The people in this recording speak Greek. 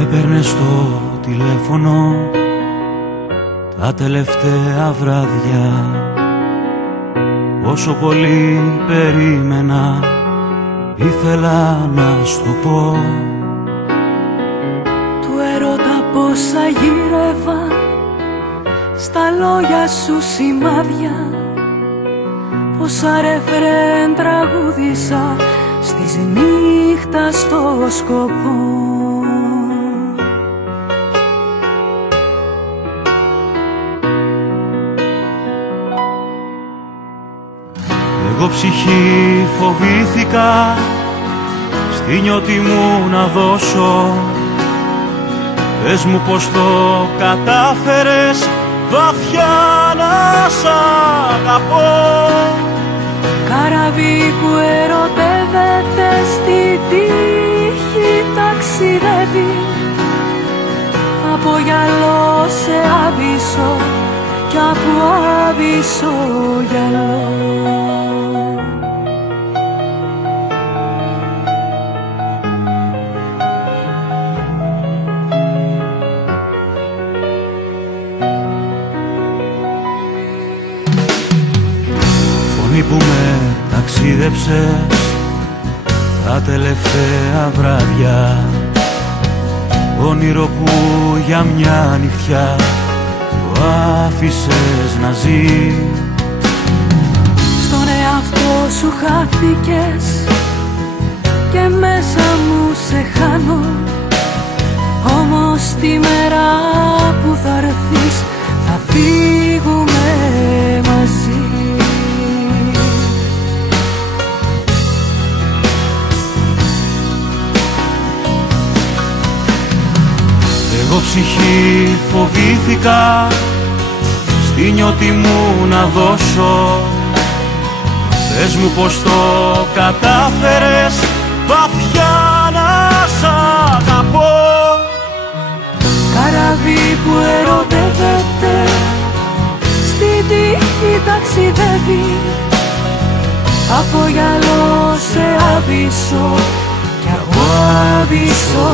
Έπαιρνε στο τηλέφωνο τα τελευταία βράδια, όσο πολύ περίμενα, ήθελα να σου το πω. Του έρωτα πόσα γύρευα, στα λόγια σου σημάδια, πόσα ρεφρέν τραγούδισα στις νύχτα στο σκοπό. Εγώ ψυχή φοβήθηκα στη νιώτη μου να δώσω. Πες μου πως το κατάφερες βαθιά να σ' αγαπώ. Καραβί που ερωτεύεται στη τύχη ταξιδεύει, από γυαλό σε άβυσσο κι από άβυσσο γυαλό. Φωνή που με ταξίδεψες τα τελευταία βράδια, όνειρο που για μια νυχτιά το άφησες να ζει. Στον εαυτό σου χάθηκες και μέσα μου σε χάνω, όμως τη μέρα που θα έρθεις θα φύγουμε μαζί. Εγώ ψυχή φοβήθηκα στη νιώτη μου να δώσω. Πες μου πως το κατάφερες βαθιά να σ' αγαπώ. Καραβί που ερωτεύεται στη τύχη ταξιδεύει, από γυαλό σε άβυσσο κι από άβυσσο